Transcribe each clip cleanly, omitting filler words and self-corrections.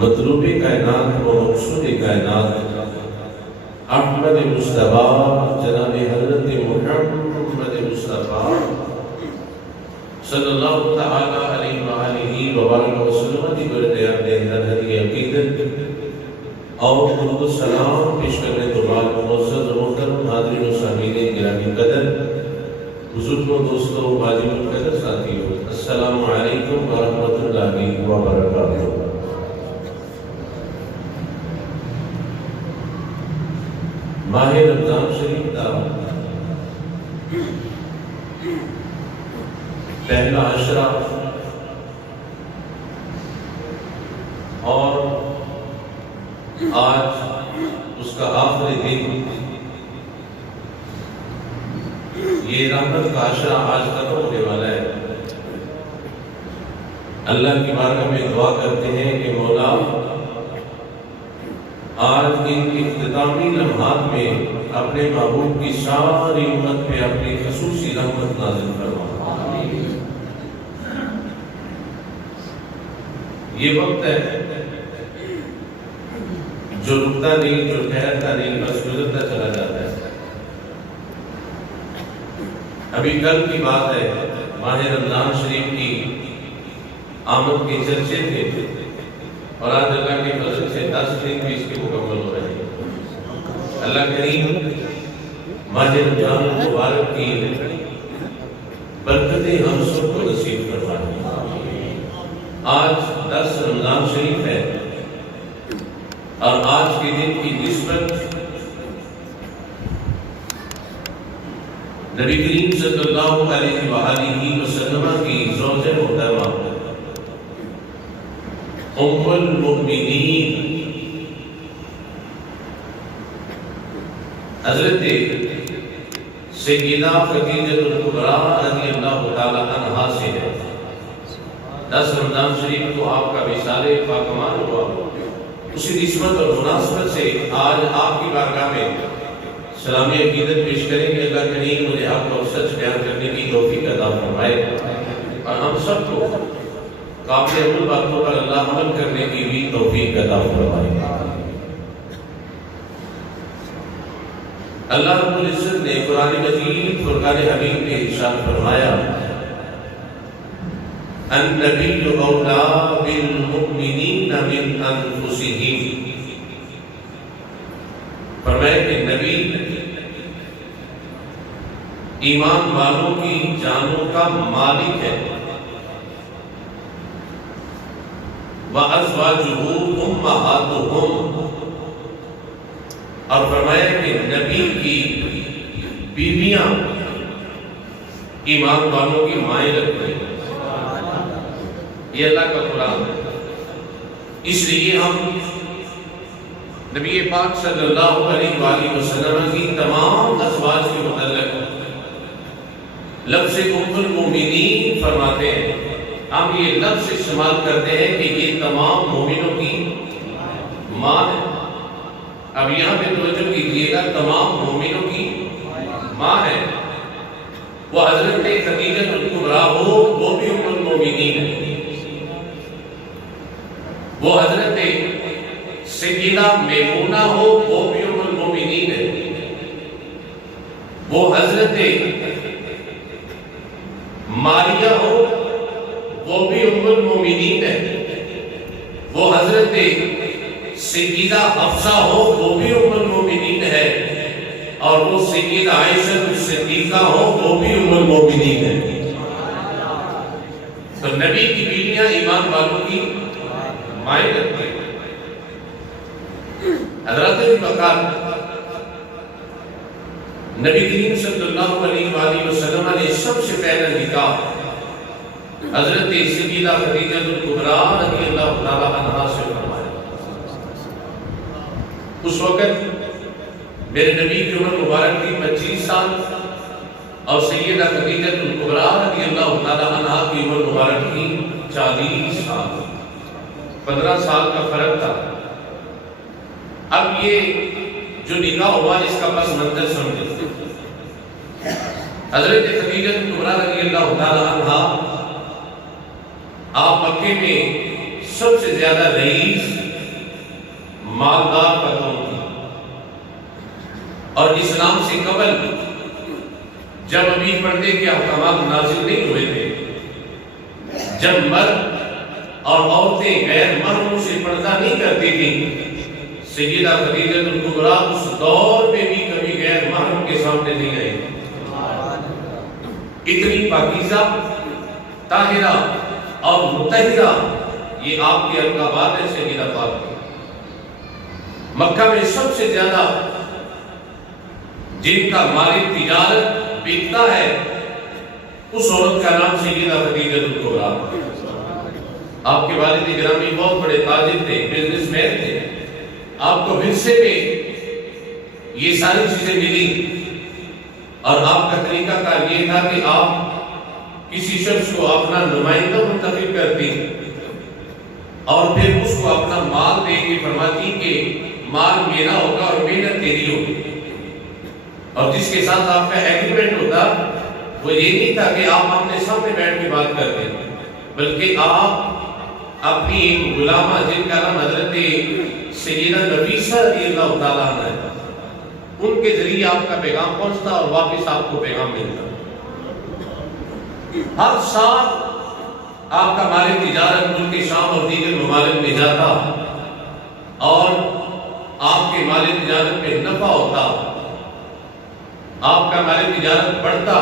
مطلوب کائنات و مقصود کائنات احمد مصطفیٰ جناب حضرت محمد مصطفیٰ صلی اللہ تعالی علیہ وآلہ وبارک وسلم کی برکات دے ہدی عقیدت اور درود و سلام پیش کرنے تو بعد معزز و محترم حاضرین و سامعین گرامی قدر، بزرگوں، دوستوں، واجب القدر ساتھیوں، السلام علیکم ورحمۃ اللہ وبرکاتہ۔ ماہ رمضان شریف کا پہلا عشرہ اور آج اس کا آخری دن، یہ رحمت کا عشرہ آج ختم ہونے والا ہے۔ اللہ کی بارگاہ میں دعا کرتے ہیں کہ مولا آج ان اختتامی لمحات میں اپنے محبوب کی ساری امت پہ اپنی خصوصی رحمت نازل فرما۔ یہ وقت ہے جو رکتا نہیں، جو ٹھہرتا نہیں، بس گزرتا چلا جاتا ہے۔ ابھی کل کی بات ہے، ماہ رمضان شریف کی آمد کے چرچے تھے اور آج اللہ کے فضل سے 10 دن بھی اس کے مکمل ہو رہے ہیں۔ اللہ کریم ماہ رمضان مبارک کی برکتیں ہم سب کو نصیب فرمائے۔ آج 10 رمضان شریف ہے اور آج کے دن کی نسبت نبی کریم صلی اللہ علیہ وآلہ وسلم کی زوجہ محترمہ ام المؤمنین حضرت سیدہ خدیجہ الکبریٰ رضی اللہ تعالی عنہا سے ہے۔ 10 رمضان شریف کو آپ کا وصال پاکمان ہوا، اسی نسبت اور مناسبت سے آج آپ کی بارگاہ میں سلامی عقیدت پیش کریں کہ اللہ کریم مجھے حق اور سچ بیان کرنے کی توفیق عطا فرمائے اور ہم سب کو قابل عمل باتوں پر اللہ عمل کرنے کی بھی توفیق عطا فرمائے۔ اللہ رب العزت نے قرآن مجید فرقان حمید میں ارشاد فرمایا، النبی اولیٰ بالمؤمنین من انفسہم، فرمایا کہ نبی ایمان والوں کی جانوں کا مالک ہے، وَأَزْوَاجُهُ أُمَّهَاتُهُمْ، اور فرمایا کہ نبی کی بیویاں ایمان والوں کی مائیں لگتی ہیں۔ یہ اللہ کا قرآن ہے، اس لیے ہم نبی پاک صلی اللہ علیہ وآلہ وسلم کی تمام ازواج کے متعلق لفظ ام المؤمنین فرماتے ہیں۔ ہم یہ لفظ استعمال کرتے ہیں کہ یہ تمام مومنوں کی ماں ہے۔ اب یہاں پہ توجہ کیجیے گا، تمام مومنوں کی ماں ہے۔ وہ حضرت خدیجہ الکبریٰ ہو، وہ بھی ام المؤمنین ہے۔ وہ حضرت سیدہ میمونہ ہو، وہ بھی ام المؤمنین ہے۔ وہ حضرت ماریہ ہو، وہ بھی ام المؤمنین ہے۔ وہ حضرت سیدہ حفصہ ہو، وہ بھی ام المؤمنین ہے، اور وہ سیدہ عائشہ صدیقہ ہو، وہ بھی ام المؤمنین ہے۔ تو نبی کی بیویاں ایمان والوں کی مائیں لگتی ہیں۔ حضرت بکر نبی کریم صلی اللہ علیہ وآلہ وسلم نے سب سے پہلا نکاح حضرت سیدہ خدیجہ الکبریٰ رضی اللہ تعالی عنہا سے فرمایا۔ اس وقت میرے نبی کی عمر مبارک کی 25 سال اور سیدہ خدیجہ الکبریٰ رضی اللہ تعالی عنہا کی عمر مبارک کی 40 سال، 15 سال کا فرق تھا۔ اب یہ جو نکاح ہوا اس کا پس منظر سمجھے۔ حضرت خدیجہ الکبریٰ رضی اللہ تعالی عنہا آپ مکے میں سب سے زیادہ رئیس مالدار کا قوم تھی، اور اسلام سے قبل جب ابھی پردے کے احکامات نازل نہیں ہوئے تھے، جب مرد اور عورتیں غیر محرموں سے پردہ نہیں کرتی تھیں، سیدہ خدیجہ الکبریٰ اس دور میں بھی کبھی غیر محرم کے سامنے نہیں آئی۔ اتنی پاکیزہ، طاہرہ اور مطہرہ یہ آپ کے القابات ہیں سیدہ پاک کی۔ مکہ میں سب سے زیادہ جن کا مال تجارت بکتا ہے اس عورت کا نام سیدہ خدیجہ الکبریٰ۔ آپ کے والد گرامی بہت بڑے تاجر تھے، بزنس مین تھے، آپ کو ورثے میں یہ ساری چیزیں ملی، اور آپ کا طریقہ کار یہ تھا کہ آپ کسی شخص کو اپنا نمائندہ منتخب کرتی اور پھر اس کو اپنا مال دے کے فرماتی کہ مال میرا ہوگا اور محنت تیری ہوگی، اور جس کے ساتھ آپ کا ایگریمنٹ ہوتا وہ یہ نہیں تھا کہ آپ اپنے سامنے بیٹھ کے بات کرتے، بلکہ آپ اپنی ایک غلامہ جن کا نام حضرت سیدہ نفیسہ رضی اللہ تعالیٰ عنہ ہے، ان کے ذریعے آپ کا پیغام پہنچتا اور واپس آپ کو پیغام ملتا۔ ہر سال آپ کا مال تجارت ملک شام اور دیگر ممالک میں جاتا اور آپ کے مال تجارت میں نفع ہوتا، آپ کا مال تجارت بڑھتا۔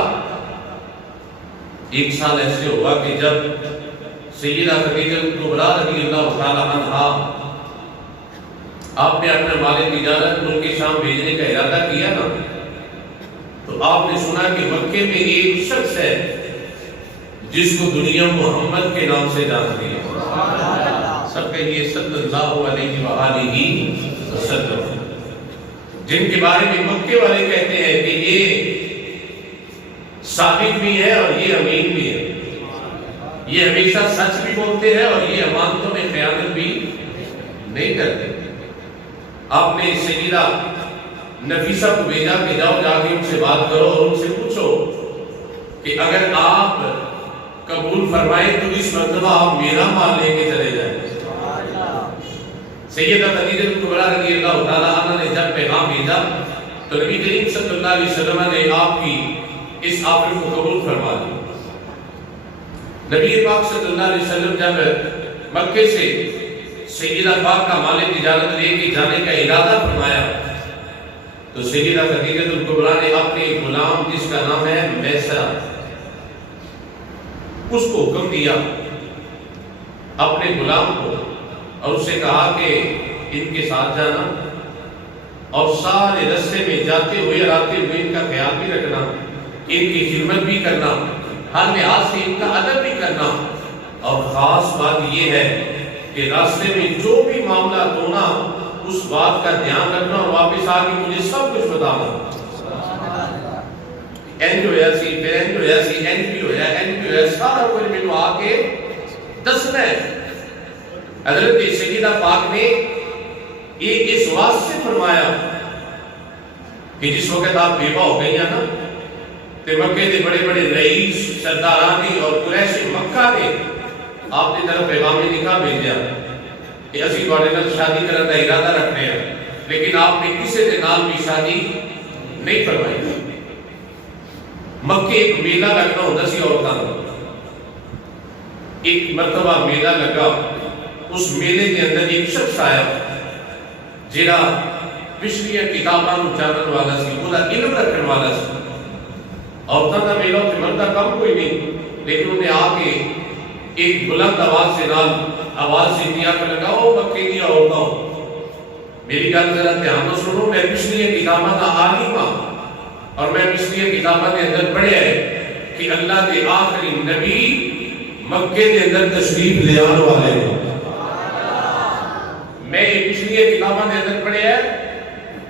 ایک سال ایسے ہوا کہ جب سیدہ خدیجہ الکبریٰ رضی اللہ تعالیٰ عنہا آپ نے اپنے مال تجارت ملک شام بھیجنے کا ارادہ کیا نا، تو آپ نے سنا کہ مکے میں ایک شخص ہے جس کو دنیا محمد کے نام سے جانتی ہے، سب کہیے صلی اللہ علیہ وآلہ وسلم، جن کے بارے میں مکے والے کہتے ہیں کہ یہ صادق بھی ہے اور یہ امین بھی ہے، یہ ہمیشہ سچ بھی بولتے ہیں اور یہ امانتوں میں خیانت بھی نہیں کرتے۔ آپ نے سیدہ نفیسہ کو بھیجا کہ جاؤ جا کے ان سے بات کرو اور ان سے پوچھو کہ اگر آپ قبول فرمائیں تو اس مرتبہ آپ میرا مال لے کے چلے جائیں۔ سیدہ خدیجہ الکبریٰ رضی اللہ تعالیٰ عنہ نے جب پیغام بھیجا تو نبی کریم صلی اللہ علیہ وسلم نے آپ کی اس آفر کو قبول فرما لیا۔ نبی پاک صلی اللہ علیہ وسلم جب مکے سے سیدہ پاک کا مال تجارت لے کے جانے کا ارادہ فرمایا تو سیدہ خدیجہ الکبریٰ نے اپنے غلام جس کا نام ہے میسرہ، اس کو حکم دیا اپنے غلام کو، اور اسے کہا کہ ان کے ساتھ جانا اور سارے رستے میں جاتے ہوئے اور آتے ہوئے ان کا خیال بھی رکھنا، ان کی خدمت بھی کرنا، ہر لحاظ سے ان کا ادب بھی کرنا، اور خاص بات یہ ہے کہ راستے میں جو بھی معاملات ہونا اس بات کا دھیان رکھنا اور واپس آ کے مجھے سب کچھ بتانا۔ این جو ہے سی، پھر این جو ہے سی، این بھی ہو جائے، این بھی ہو جائے، سارا کچھ میں آ کے دسنا ہے۔ حضرت سیدہ پاک نے ایک اس واسطے فرمایا کہ جس وقت آپ بیوہ ہو گئی ہیں نا، تو مکے دے بڑے بڑے رئیس سردارانی اور قریش مکہ نے آپ نے طرف پیغام نکاح بھیجا کہ اسی تواڈے نال شادی کرنے کا ارادہ رکھتے ہیں، لیکن آپ نے کسی دے نال بھی شادی نہیں فرمائی۔ مکے ایک میلہ لگنا ہوتا سی عورتاں دا، ایک مرتبہ میلہ لگا، اس میلے کے اندر ایک شخص آیا جڑا پچھلیاں کتاباں نوں جانن والا سی، وہ علم رکھن والا سی۔ عورتاں دا میلہ تے مرد دا کم کوئی نہیں، لیکن انہیں آ کے ایک بلند آواز سے نال آواز سے دیا کہ لگا او مکے دی عورتاں، میری گل ذرا دھیان نال سنو، میں پچھلیاں کتاباں دا عالم ہاں، اور میں پچھلیاں کتاباں کے اندر پڑھیا ہے کہ اللہ کے آخری نبی مکے کے اندر تشریف لے آنے والے ہیں۔ میں یہ پچھلی کتابوں کے اندر پڑھیا ہے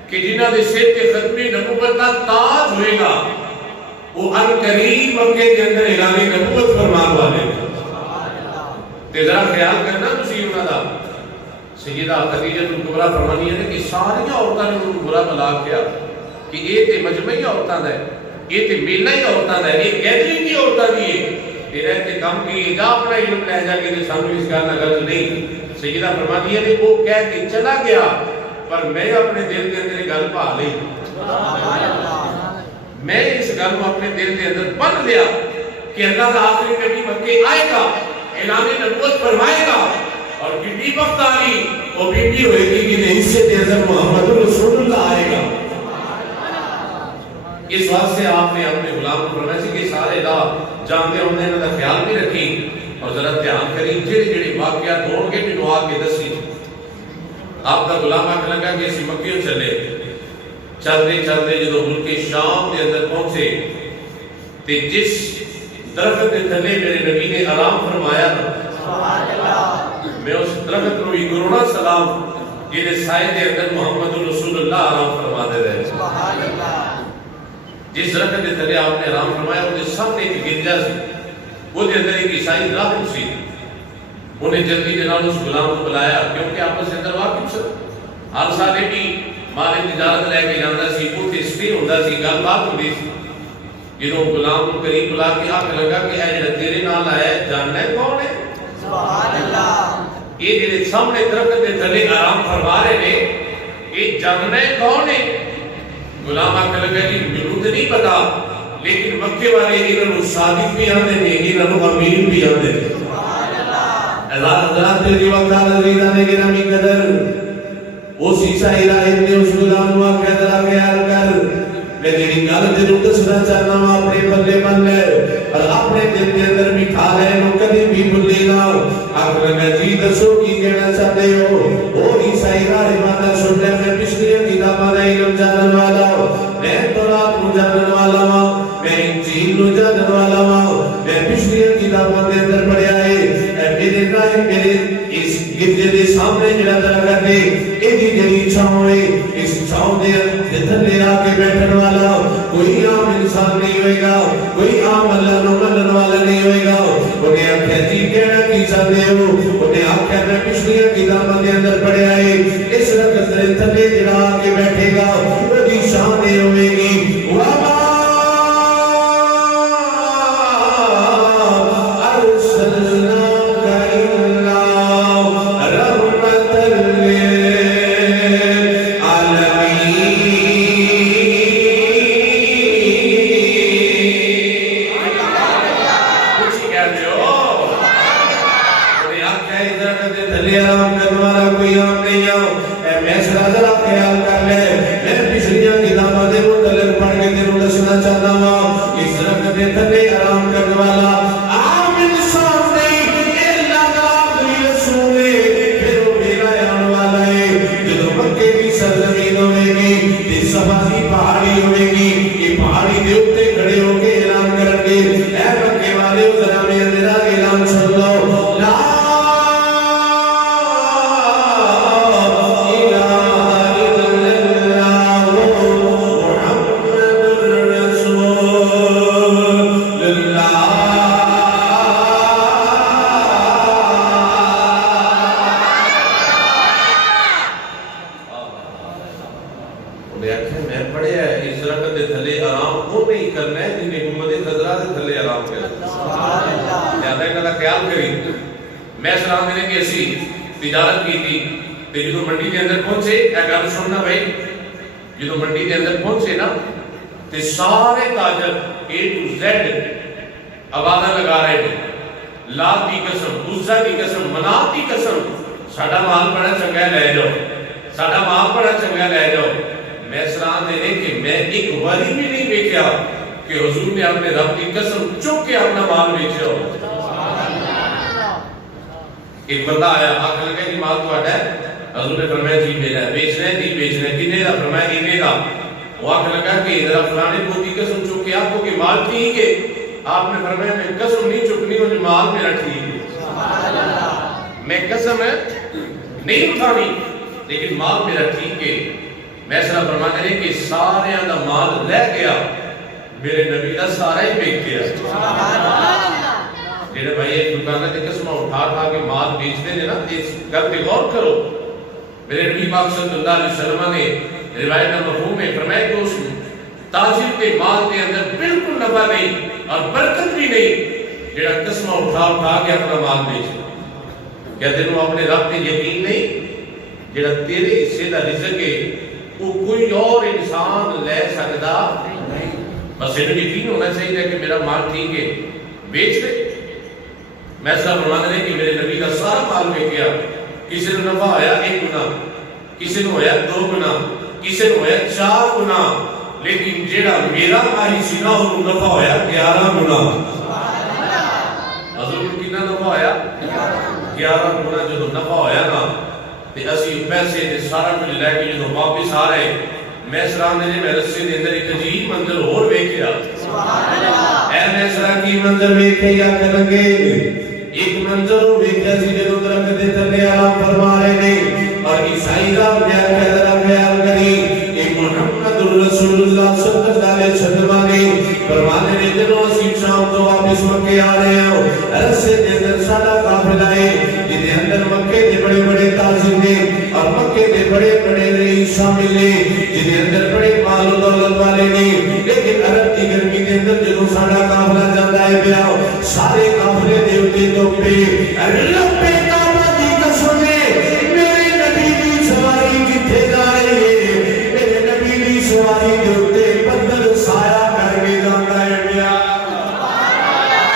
کہ جنہ دے سر تے ختم نبوت کا تاج ہوئے گا وہ عنقریب مکے کے اندر اعلان نبوت فرمان والے ہیں۔ تے ذرا خیال کرنا تسی انہاں دا۔ سیدہ خدیجہ الکبریٰ فرمانی ہے کہ ساری عورتاں نے ان کو برا بلا کیا کہ یہ تے مجمعی عورتاں دا ہے، یہ تے میلہ ہی عورتاں دا ہے، یہ گیدرنگ کی عورتاں دی ہے، تیرے تے کم کی جا اپنا علم لے جا کے سامنے اس گل غلط نہیں. سیدہ فرماتی ہے وہ کہہ کے چلا گیا پر میں اپنے دل کے اندر گل پا لی. میں اس گل کو اپنے دل کے اندر بن لیا کہ اللہ کا آخری نبی مکے آئے گا, اعلان نبوت فرمائے گا, اور کتنی وقت آئی وہ بیٹی ہوئے گی کہ نہیں سے حضرت محمد رسول اللہ آئے گا. اس واسطے آپ نے اپنے غلام کو فرمایا کہ سارے راہ جانتے ہوں نے انہوں کا خیال بھی رکھی اور ذرا دھیان کری جڑے جڑے واقعات ہون گے مینوں آ کے دسی. آپ کا غلام آکھنے لگا کہ اسی مکے چلے. چلتے چلتے جدو ملک شام کے اندر پہنچے تے جس درخت کے تھلے میرے نبی نے آرام فرمایا میں اس درخت کو ایک کروڑا سلام جنہیں سائے دے اندر محمد رسول اللہ آرام فرما دے رہے. جس درخت کے تھلے آپ نے آرام فرمایا وہ سامنے ایک گرجا سی, وہ دے اندر ایک عیسائی راہب سی. انہیں جلدی جناب اس غلام کو بلایا کیونکہ آپس کے اندر واقف سے ہر سالے بھی مال تجارت لے کے جانا سی, اوتھے سٹے ہوندا سی, گل بات ہوندی سی. جدوں غلام کو قریب بلا کے آکھ لگا کہ اے جڑا تیرے نال آیا ہے جاننا ہے کون ہے؟ سبحان اللہ. یہ جڑے سامنے درخت کے تھلے آرام فرما رہے نے یہ جاننا ہے کون ہے؟ غلام آکھ لگا جی مینوں تے نہیں پتا لیکن مکے والے انہاں نوں صادق بھی آندے نے انہاں نوں امین بھی آندے نے. سبحان اللہ. حضرات دی وقت عزیزاں نے گرامی قدر اس عیسائی راہب نے اس غلام کو آکھیا ذرا خیال کر میں تیری گل تینوں دسنا چاہنا وا اپنے بندے بن لے اور اپنے دل کے اندر بٹھا لے نو کبھی بھی بھولے گا. آکھ لگا جی دسو کی کہنا چاہتے ہو؟ وہ عیسائی راہب نے سن لیا میں پچھلی کتاباں دا علم جانن والا ہوں, میں تورات نو جانن والا ہوں, میں انجیل نو جانن والا ہوں, میں پچھلی کتاباں دے اندر پڑھیا ہے. میرے راہ میرے اس گرجے دے سامنے جڑا درخت ہے ایدی جڑی چھاؤں ہے اس چھاؤں دے تھلے آ کے بیٹھن والا کوئی عام انسان نہیں ہوئے گا, کوئی عام اللہ نو منن والا نہیں ہوئے گا. انہیں آکھیا جی کہنا کی چاہتے ہو؟ انہیں آکھیا میں پچھلی کتاباں دے اندر پڑھیا ہے اس درخت دے تھلے جڑا آ کے بیٹھے گا وہی شان ہوے گی. وما تجارت کی تھی تے جدوں منڈی دے اندر پہنچے اے گل سننا بھائی جدوں منڈی دے اندر پہنچے نا تے سارے تاجر اے ٹو زیڈ آوازاں لگا رہے ہیں لات دی قسم, عزا دی قسم, منات دی قسم, ساڈا مال بڑا چنگا لے جاؤ, ساڈا مال بڑا چنگا لے جاؤ. میں سلام دے کہ میں ایک واری بھی نہیں دیکھا کہ حضور نے اپنے رب کی قسم چک کے اپنا مال بیچا ہو. ایک بندہ آیا آکھ لگا کہ مال تہاڈا ہے؟ حضور نے فرمایا جی میرا ہے. بیچنا ہے نہیں بیچنا ہے؟ کتنے دا؟ فرمایا اتنے دا. وہ آکھ لگا کہ ذرا فلانے کو کی قسم چک کے آپ کو کہ مال ٹھیک ہے. آپ نے فرمایا میں قسم نہیں چکنی اور مال میرا ٹھیک ہے, میں قسم نہیں اٹھانی لیکن مال میرا ٹھیک ہے. میں صرف فرماتے ہیں کہ سارے دا مال رہ گیا, میرے نبی دا سارا ہی بیچ گیا. جڑے بھائی ایک دکانہ تے قسمہ اٹھا کے مال بیچتے ہیں نا, اس گل پہ غور کرو. میرے نبی پاک صلی اللہ علیہ وسلم نے روایت کا مفہوم میں فرمایا کہ اس تاجر کے مال کے اندر بالکل نفع نہیں اور برکت بھی نہیں جڑا قسمہ اٹھا اٹھا کے اپنا مال بیچے کیا تینوں اپنے رب پہ یقین نہیں جڑا تیرے حصے دا رزق ہے وہ کوئی اور انسان لے سکتا نہیں بس انہیں یقین ہونا چاہیے کہ میرا مال ٹھیک ہے بیچ دے میں صاحب فرماتے ہیں کہ میرے نبی کا سارا مال بیچیا کسی نے نفع ہویا 1 گنا کسی نے ہویا 2 گنا کسی نے ہویا 4 گنا لیکن جیڑا میرا مالی سی نا وہ نفع ہویا 11 گنا حضور کو کتنا نفع ہویا 11 گنا جو نفع ہویا نا تے اسی پیسے تے سارا کچھ لے کے جو واپس آ رہے میں سلام نے میں رسے دے اندر ایک عجیب منظر اور ویکھیا سبحان اللہ اے میں سلام کی منظر ویکھیا کرنگے ایک منظر ویکھیا سی جو درخت دے تلے آرام فرما رہے نے اور عیسائی کا پیار کا ذرا خیال کری ایک محمد رسول اللہ صلی اللہ علیہ وسلم نے فرمانے نے جنوں اسی شام تو واپس مکے آ رہے ہیں رسے دے اندر سارا قافلہ ہے جنہیں اندر مکے دے بڑے بڑے تاجر نے اور مکے دے بڑے بڑے رئیس شامل نے جنہیں اندر بڑے مال و دولت والے نے لیکن عرب کی گرمی دے اندر جنوں سارا قافلہ جاتا ہے بیاؤ سارے قافلے دے ہوتے تو پہ رب پہ کعبہ دی قسم ہے میرے نبی دی سواری کتھے جا رہی ہے میرے نبی دی سواری دے ہوتے بدل سایہ کر کے جاتا ہے بیاؤ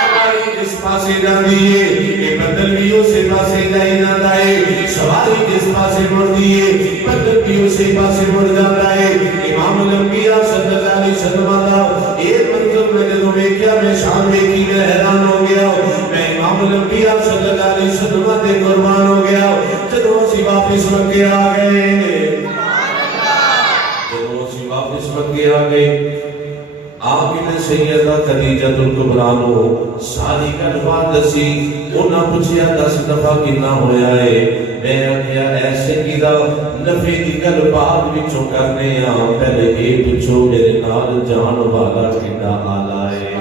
سواری جس پاسے جا دیئے کہ بدل بھی اسے پاسے جائی جاتا ہے سواری جس پاسے مڑ دیئے بدل بھی اسے پاسے مڑ جاتا ہے امام الانبیاء صلی اللہ علیہ وسلم کا ایک منظر میں جدو ویکھیا میں شان ویکھی میں حیران ہو گیا میں امام الانبیاء صلی اللہ علیہ وسلم دے قربان ہو گیا جدو اسی واپس مکے آ گئے جدو اسی واپس مکے آ گئے آپ نے سیدہ خدیجہ الکبریٰ نو ساری گلبات دسی انہاں پوچھیا 10 دفعہ کتنا ہویا ہے میں کہیا ایسے کیدا نفع دی گلبات وچوں کرنے ہاں پہلے اے پوچھو میرے نال جان والا کیڑا آلا ہے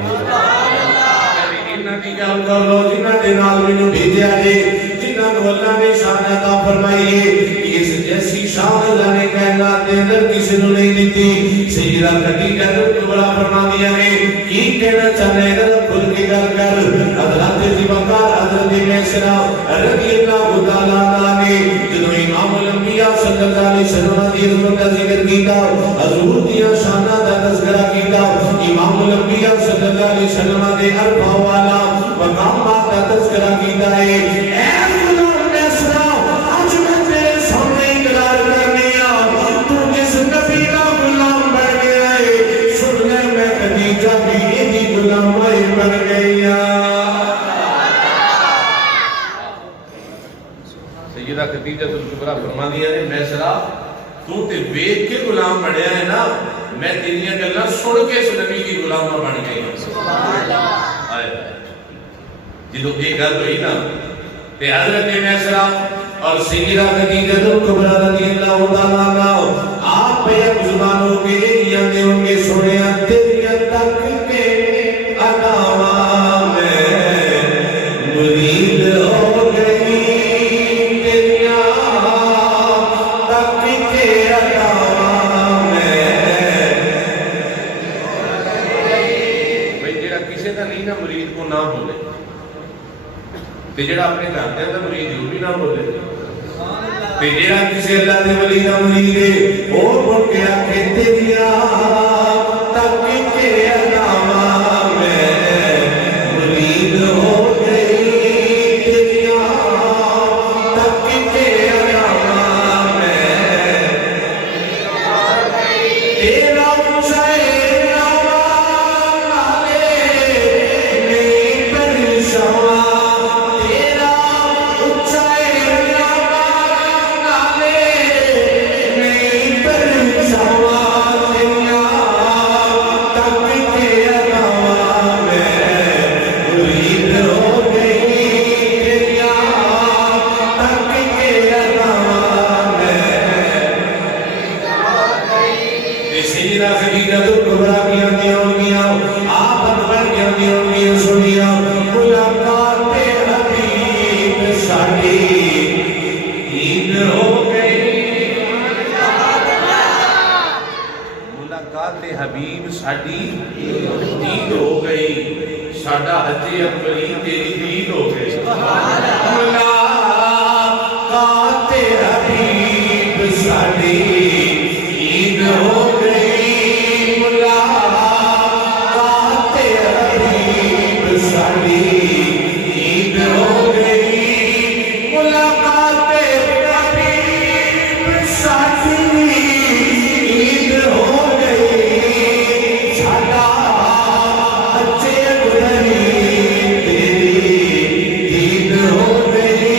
انہاں دی گل کر لو جنہاں دے نال مینوں بھیجیا جے جنہاں نو اللہ نے شان عطا فرمائی ہے اس جیسی شان اللہ نے کائنات دے اندر کسی نو نہیں دیتی سیدہ خدیجہ الکبریٰ فرما دیا نے کی کہنا چاہنے ذرا کھل کے گل کر حضرت ذی وقار حضرت میسرہ رضی اللہ تعالیٰ عنہ نے جدو امام الانبیاء صلی اللہ علیہ وسلم دی عظمت کا ذکر کیتا حضور دیا شانہ دا تذکرہ کیتا امام الانبیاء صلی اللہ علیہ وسلم دے اربع والا مقامات کا تذکرہ کیتا ہے اے غلام میسرہ آج میں تیرے سامنے اقرار کرنے آ تو جس نبی کا غلام بن گیا ہے سن لے میں خدیجہ بھی ایدی غلام بن گیا سیدہ خدیجہ الکبریٰ فرما دیا نے میسرہ تو تے ویکھ کے غلام بنیا ہے نا میں تیریاں گلاں سن کے اس نبی کی غلامہ بن گئی سبحان اللہ جدو ایک گل ہوئی نا تے حضرت میسرہ اور سیدہ خدیجہ الکبریٰ رضی اللہ تعالیٰ عنہ آپ پہ اب زبان ہو کے ایک ہوں گے سنے تیریاں تک کے ادامہ میں مرید ہو گئی تیریاں تک کے ادامہ میں بھئی جیڑا کسے دا نہیں نا مرید کو نہ بولے تے جیڑا اپنے گھر دے اندر مرید یوں بھی نہ بولے تے جیڑا کسے اللہ دے ولی دا مرید ہے او بن کے آکھے تیریاں تک کے ادامہ میں مرید ہو گئی تیریاں تک کے ادامہ میں تیرا حسین والے نہیں پریشان حبیب ساڈی دید ہو گئی ساڈا حج اکبری تیری دید ہو گئی ملاقات حبیب ساڈی عید ہو گئی ملاقات حبیب ساڈی عید ہو گئی ملاقات حبیب ساڈی عید ہو گئی ساڈا حج اکبری تیری عید ہو گئی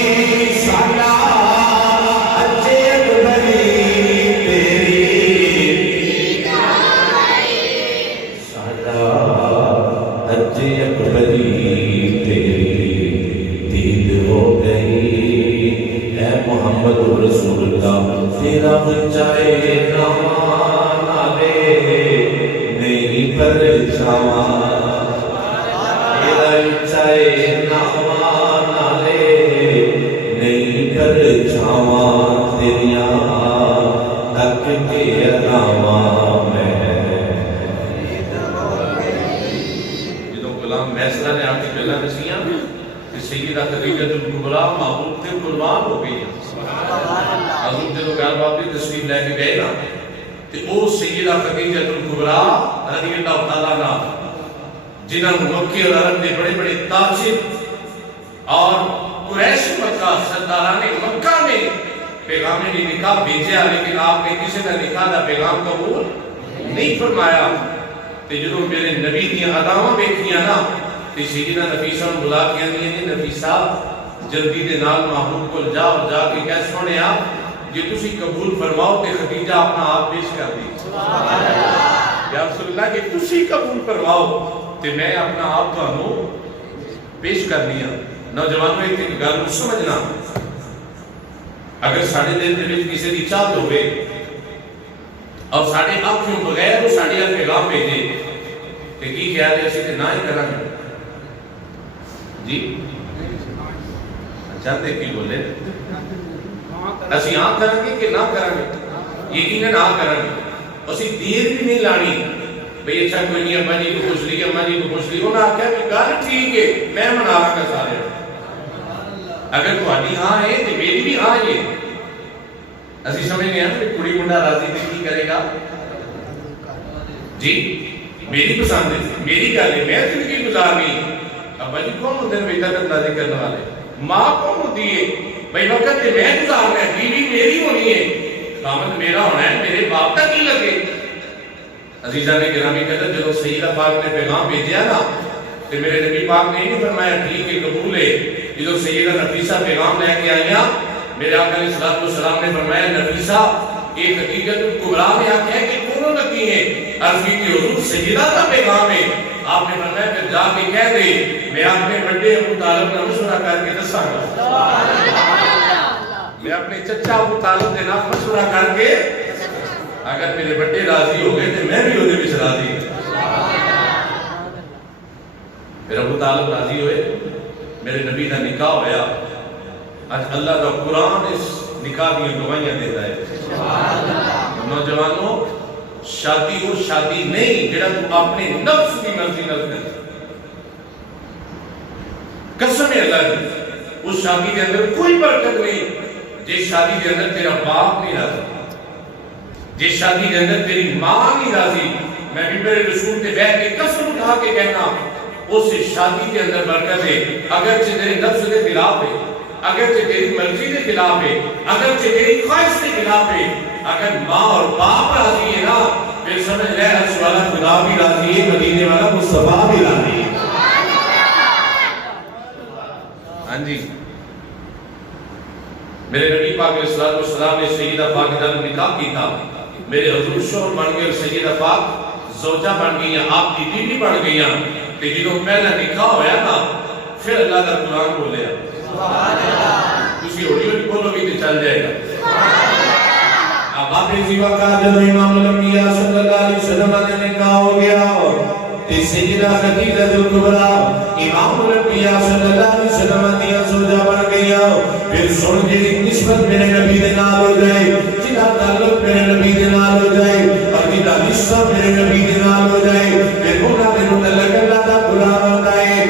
ساڈا حج اکبری تیری عید ہو گئی ساڈا حج اکبری تیری عید ہو گئی اے محمد رسول اللہ تیرا بچائے نامان آلے نہیں پر چھاواں تیرا بچائے نامان آلے نہیں پر چھاواں تیریاں تک کے اداواں میں جدو غلام محسنہ نے آپ کی گلہ دسیاں کہ سیدہ خدیجہ الکبریٰ محبوب تے قربان ہو گئی حضور جدو گھر واپس تشریف لے کے گئے نا تے او سیدہ خدیجہ الکبریٰ رضی اللہ تعالیٰ عنہ جنہاں مکہ اور عرب نے بڑے بڑے تاجر اور قریش مکہ سرداران مکہ میں پیغام نکاح بھیجا لیکن آپ نے کسی نے نکاح دا پیغام قبول نہیں فرمایا تے جدو میرے نبی دیاں اداواں بیٹھیاں نا تے سیدہ نفیسہ بلا کے آنی ہے نفیسہ جلدی دے نال محبوب کو جا کے کہہ سونے آپ یہ تسی قبول فرماؤ تے خدیجہ اپنا آپ پیش کر دی یا رسول اللہ کہ تسی قبول فرماؤ تے میں اپنا آپ تو ہموں پیش کر دیا نوجوانوں ایک گل سمجھنا اگر ساڑھے دل دے وچ کسی دی چاہت ہوئے اور ساڑھے آنکھوں بغیر وہ ساڑھے آنکھ پیغام بھیجے کہ کی خیال ہے اسی تے نہ ہی کریں گے جی چاہتے کی بولے اسی ہاں کریں گے کہ نہ کریں گے یقیناً نہ کریں گے اسی دیر بھی نہیں لانی بھئی اچھا کوئی نہیں اماں جی کو پوچھ لی اماں جی کو پوچھ لی انہوں نے آکھا کہ گل ٹھیک ہے میں منا رہا گا سارے اگر تہاڈی ہاں ہے تو میری بھی ہاں ہے اسی سمجھنے ہیں کہ کڑی منڈا راضی تے کی کرے گا جی میری پسند ہے میری گل ہے میں زندگی گزارنی ابا جی کون ہوتے ہیں بیٹا اندازے کرنے والے ماں کون ہوتی ہے بھائی وقت تے میں گزارنا ہے بیوی میری ہونی ہے داماد میرا ہونا ہے میرے باپ تک ہی لگے عزیزہ نے گرامی کہتا جب سیدہ پاک نے پیغام بھیجیا نا تو میرے نبی پاک نے نہیں فرمایا ٹھیک ہے قبول ہے جب سیدہ نفیسہ پیغام لے کے آئیاں میرے آقا علیہ السلام نے فرمایا نفیسہ ایک حقیقت کبریٰ میں آکھا ہے کہ کونوں لگی ہیں عرض کی حضور سیدہ کا پیغام ہے آپ نے فرمایا پھر جا کے کہہ دے میں اپنے بڑے ابو طالب کا مشورہ کر کے دساں گا میں اپنے چچا ابو طالب کے نام مشورہ کر کے اگر میرے بڑے راضی ہو گئے تو میں بھی ہوتے بچ راضی پھر ابو طالب راضی ہوئے میرے نبی کا نکاح ہویا آج اللہ کا قرآن اس نکاح کی گواہیاں دیتا ہے نوجوانوں شادی وہ شادی نہیں جڑا تو اپنے نفس کی مرضی نہ کر قسم اللہ کی اس شادی کے اندر کوئی برکت نہیں جس شادی کے اندر تیرا باپ نہیں راضی جس شادی کے اندر تیری ماں نہیں راضی میں بھی میرے رسول کے بیٹھ کے قسم اٹھا کے کہنا اس شادی کے اندر برکت ہے اگرچہ تیرے نفس کے خلاف ہے اگرچہ تیری مرضی کے خلاف ہے اگرچہ تیری خواہش کے خلاف ہے اگر ماں اور باپ راضی ہے نا پھر سمجھ لے عرش والا خدا بھی راضی ہے مدینے والا مصطفیٰ بھی راضی ہے ہاں جی میرے نبی پاک علیہ السلام نے سیدہ پاکیزہ کا نکاح کی تھا میرے حضور شوہر بن گئے اور سیدہ پاک زوجہ بن گئی آپ کی بیوی بن گئی کہ جنہوں پہلا نکاح ہویا نا پھر اللہ کا قرآن بولے کسی ہوڑی ہوڑی بولو بھی تو چل جائے گا اب آپ نے زیوہ کہا جب امام الانبیاء صلی اللہ علیہ وسلم نے نکاح ہو گیا سیدہ خدیجہ الکبریٰ امام الانبیاء صلی اللہ علیہ وسلم دیا زوجہ بن گیا پھر سن جی نسبت میرے نبی دے نال ہو جائے جنہا تعلق میرے نبی دے نال ہو جائے اور جنہا رشتہ میرے نبی دے نال ہو جائے پھر انہاں نے متعلق اللہ دا قرآن ہوتا ہے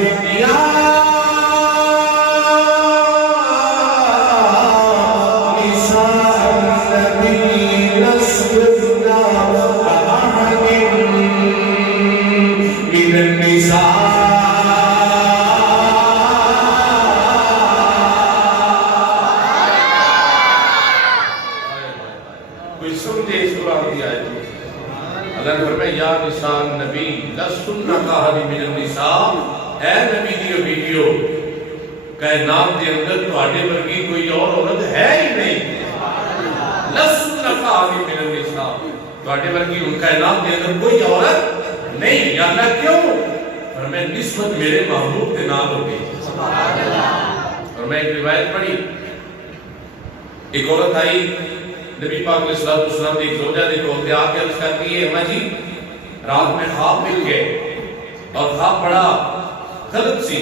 سمجھے اس قرآن کی آیت کو۔ اللہ نے فرمایا یا نساء نبی لستن کاہد من النساء، اے نبی دیو بیٹیو کائنات کے اندر تہاڈے ورگی کوئی اور عورت ہے ہی نہیں۔ لستن کاہد من النساء، تہاڈے ورگی ان کائنات کے اندر کوئی عورت نہیں۔ یا اللہ کیوں؟ اور میں نسبت میرے محبوب کے نام ہو گئی۔ اور میں ایک روایت پڑھی، ایک عورت آئی نبی پاک علیہ السلام ایک زوجہ دیکھو کہ آ کے عرض کرتی ہے اماں جی رات میں خواب مل گئے اور خواب بڑا غلط سی،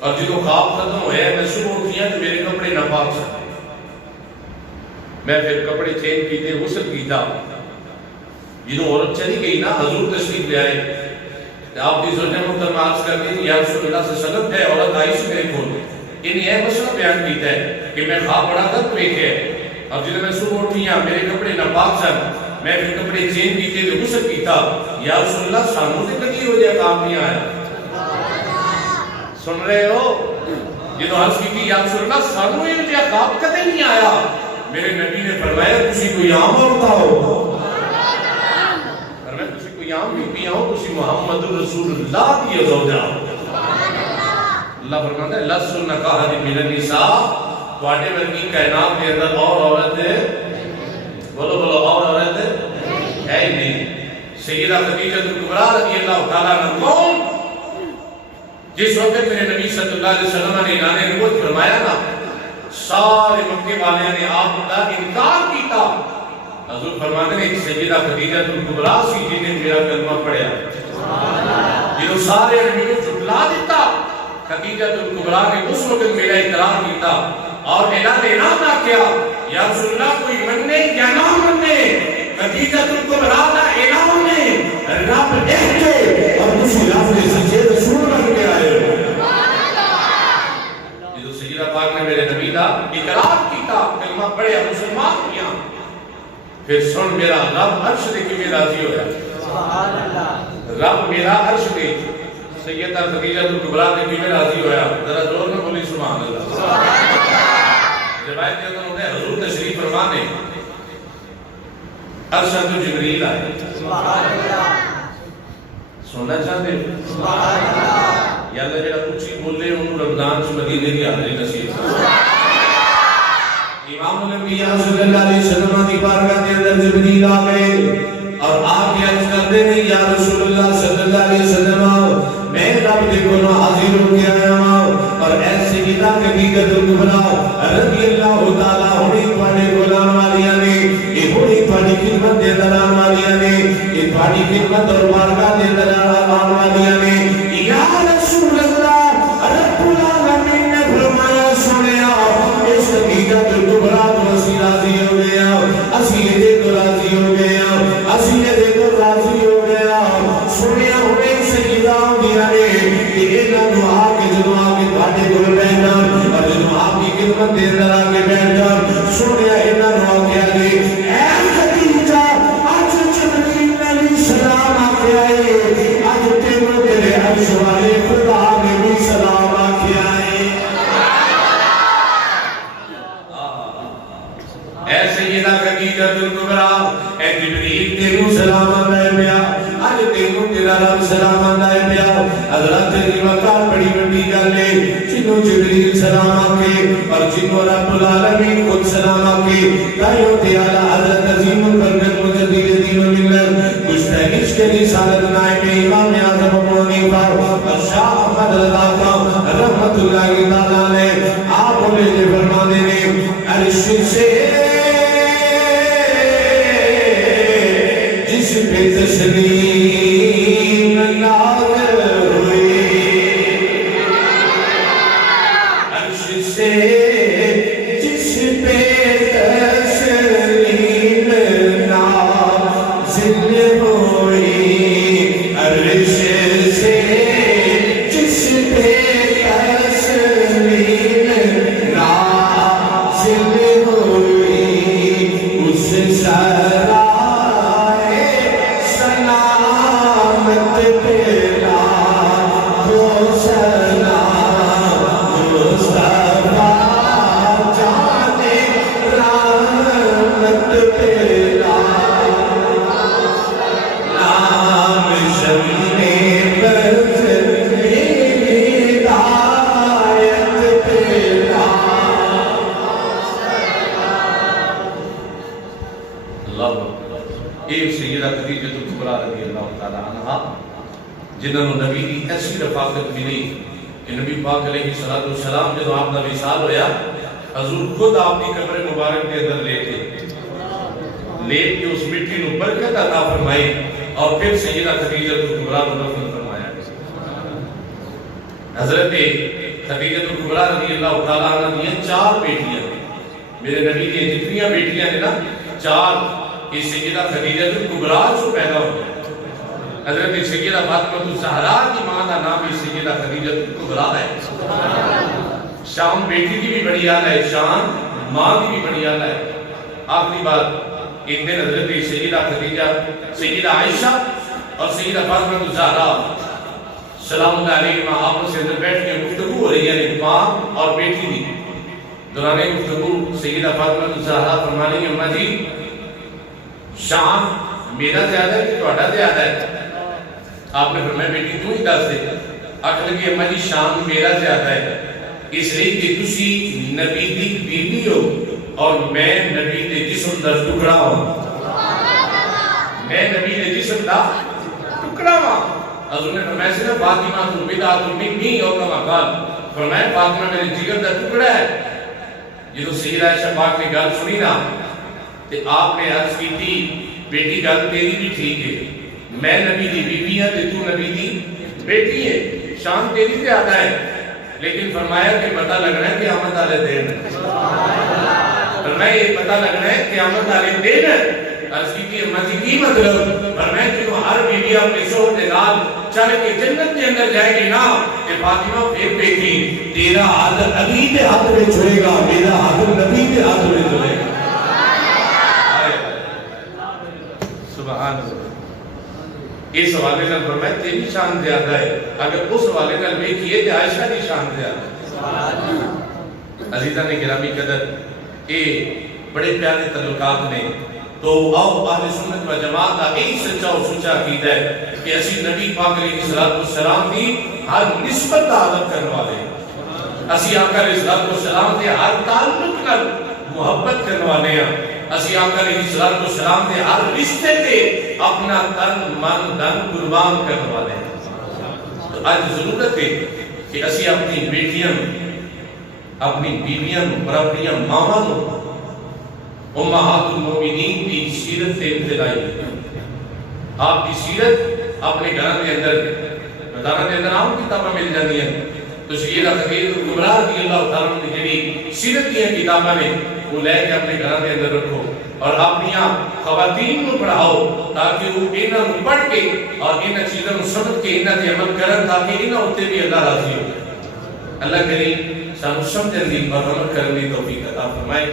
اور جدو خواب ختم ہوئے میں صبح اٹھیا تو میرے کپڑے ناپاک سے، میں پھر کپڑے چینج کیتے غسل کیتا، جدو عورت چلی گئی نا حضور تشریف لے آئے، آپ کی زوجہ محترمہ عرض کرتی ہیں یا رسول اللہ سے سلام ہے عورت آئی سے میرے کھول انہیں یہ مسئلہ بیان کیتا ہے کہ میں خواب بڑا غلط دیکھے اور جنہیں میں صبح اٹھیا میرے کپڑے ناپاک سن، میں پھر کپڑے چینج کیتے تو غسل کیتا، یا رسول اللہ سانوں سے کدی ہو جائے کام نہیں آیا۔ سن رہے ہو؟ جنہوں عرض کی تھی یا رسول اللہ سانوں ہی مجھے خواب کدے نہیں آیا، میرے نبی نے فرمایا تسی کوئی عام عورتہ ہو، فرمایا تسی کوئی عام بیٹی ہو، تسی محمد رسول اللہ کی زوجہ ہو۔ اللہ فرماتا ہے لَسُنَّ كَأَحَدٍ مِنَ النِّسَاءِ، تواڈے ورگی کائنات کے اندر اور عورت بولو بولو اور عورت ہے ہی نہیں۔ سیدہ خدیجہ کبریٰ رضی اللہ تعالیٰ عنہ کون؟ جس وقت میرے نبی صلی اللہ علیہ وسلم نے اعلان نبوت فرمایا نا سارے مکے والے نے آپ کا انکار کیتا، حضور فرماتے ہیں ایک سیدہ خدیجہ کبریٰ سی جن نے میرا کلمہ پڑھیا، جنہوں سارے نبیوں جھٹلا دیتا، خدیجہ کبریٰ نے اس وقت میرا اقرار کیتا اور اعلان کیا یا رسول اللہ کوئی مننے یا نہ مننے، خدیجہ کبریٰ کا اعلان ہے رب ایک ہے اور دوسری رب نے سچے رسول بن کے آئے ہو۔ یہ تو سیدہ پاک نے میرے نبی کا اقرار کیتا، کلمہ پڑھیا، مسلمان کیا، پھر سن میرا رب عرش دے کے راضی ہویا، رب میرا عرش دے سیدہ خدیجہ کبریٰ کے کیویں راضی ہویا، ذرا زور میں بولی سبحان اللہ۔ روایت کے اندر ہوتے ہیں حضور تشریف فرما نے عرش تو جبریل آئے، سننا چاہتے ہو؟ یا اللہ جڑا کچھ ہی بولے انہوں رمضان سے مدینے کی حاضری نصیب۔ امام الانبیاء صلی اللہ علیہ وسلم کی بارگاہ کے اندر جبریل آ گئے اور آپ یہ عرض کرتے ہیں یا رسول اللہ صلی اللہ علیہ وسلم میں رب کے گناہ حاضر ہو کے آیا ہوں اور ایسے سیدہ خدیجہ کبریٰ رضی اللہ تعالیٰ ہوئی تھوڑے غلام والیاں نے، یہ ہوئی تھوڑی خدمت دے دلان والیاں نے، یہ تھوڑی خدمت اور بارگاہ دے دلان والیاں نے، یا رسول اللہ رب العالمین نے فرمایا سنیا اس خدیجہ کبریٰ تو اسی راضی ہو گیا، اسی دے تو راضی ہو گیا، اسی دے تو راضی ہو گیا، سنیا ہوئے سیدہ دیا نے کہ اینا دعا کے جدو آگے بھاٹے گل بیٹھا اور جدو آپ کی خدمت دے در آگے بیٹھا سنیا اینا دعا کیا لے اے خدیجہ آج جبریل علیہ السلام آکے آئے، آج تیرے تیرے عرش والے خدا نے بھی سلام آکے آئے۔ اے سیدہ خدیجہ کبریٰ اے جبریل تیروں سلام آئے پیا، آج تیروں تیرا رب سلام آئے پیا، حضرت تیری وقار بڑی بڑی گلے جنہوں جبریل سلام آکے اور جنہوں رب العالمین خود سلام آکے دائیوں تیالا حضرت عظیم البرکت مجدد دین و ملت مشتہش کے رسالت نائب امام اعظم ابو حنیفہ اور شاہ احمد رضا کا رحمت اللہ تعالیٰ نے آپ بولے نے فرمانے نے عرش سے جس پہ تسلیم نازل ہوئی، عرش سے جس پہ تسلیم نازل ہوئی، اللہ ایک سیدہ خدیجہ کبریٰ رضی اللہ تعالیٰ عنہ جنہوں نے نبی کی ایسی رفاقت ملی کہ نبی پاک علیہ السلام جب آپ کا وصال ہویا حضور خود آپ کی قبر مبارک کے اندر لیٹے کے اس مٹی نو برکت عطا فرمائی اور پھر سیدہ خدیجہ کبریٰ کو دفن فرمایا. حضرت خدیجہ کبریٰ رضی اللہ تعالیٰ عنہ کی 4 بیٹیاں میرے نبی کی جتنی بیٹیاں ہیں نا 4 یہ سیدہ خدیجہ کبریٰ سے پیدا ہوئی. حضرت سیدہ فاطمہ الزہرا کی ماں کا نام بھی سیدہ خدیجہ کبریٰ ہے. شام بیٹی کی بھی بڑی حال ہے, شام ماں کی بھی بڑی حال ہے. آخری بات ایک دن حضرت سیدہ خدیجہ سیدہ عائشہ اور سیدہ فاطمہ الزہرا سلام اللہ علیہ آپس سے اندر بیٹھ کے گفتگو ہو رہی ہے ماں اور بیٹی کی. دوران گفتگو سیدہ فاطمہ الزہرا فرمانے کی اماں جی شان میرا زیادہ ہے کہ تہاڈا زیادہ ہے؟ آپ نے فرمایا بیٹی تو ہی دس دے. آخر لگی اماں جی شان میرا زیادہ ہے اس لیے کہ تسی نبی دی بیوی ہو اور میں نبی دے جسم دا ٹکڑا ہوں. میں نبی دے جسم دا ٹکڑا ہوں. حضور نے فرمایا سے نا فاطمہ تو بدعۃ منی اور کما قال فرمایا فاطمہ میرے جگر دا ٹکڑا ہے. یہ تو سیدہ عائشہ پاک نے گل سنی نا تے آپ نے عرض کی تھی بیٹی گل تیری بھی ٹھیک ہے میں نبی دی بیوی ہے تے تو نبی دی بیٹی ہے شان تیری زیادہ ہے لیکن فرمایا کہ پتہ لگنا ہے قیامت والے دن فرمایا یہ پتہ لگنا ہے قیامت والے دن. عرض کی اماں جی کی مطلب فرمایا کہ ہر بیوی اپنے شوہر کے نال چل کے جنت کے اندر جائے گی نا کہ فاطمہ پھر دیکھی تیرا ہاتھ نبی کے ہاتھ میں چھوڑے گا میرا ہاتھ نبی کے ہاتھ میں چھوڑے گا. سبحان اللہ. اس حوالے نال فرمایا تیری شان زیادہ ہے اگر اس حوالے نال دیکھیے کہ عائشہ کی شان زیادہ ہے. عزیزان گرامی قدر یہ بڑے پیارے تعلقات نے تو آؤ اہل سنت و جماعت کا ایک سچا اور سچا عقیدہ ہے کہ اسی نبی پاک علیہ السلام کی ہر نسبت کا عادت کرنے والے اسی آقا علیہ السلام کے ہر تعلق نال محبت کرنے والے ہیں. اسی آقا علیہ السلام کے ہر رشتے کے اپنا تن من دن قربان کرنے والے ہیں. تو آج ضرورت ہے کہ اسی اپنی بیٹیاں اپنی بیویاں اور اپنی ماما امہات المومنین کی سیرت سے ابتدائی آپ کی سیرت اپنے گھروں کے اندر عام کتابیں مل جاتی ہیں. تو سیدہ خدیجہ کبریٰ رضی اللہ تعالیٰ نے جڑی سیرت کی کتابیں نے وہ لے کے اپنے گھروں کے اندر رکھو اور اپنی خواتین کو پڑھاؤ تاکہ وہ انہاں کو پڑھ کے اور انہاں چیزوں کو سمجھ کے انہاں تے عمل کرن تاکہ انہاں اتے بھی اللہ راضی ہو. اللہ کریم سانو سمجھن دی اور عمل کرن دی توفیق عطا فرمائے.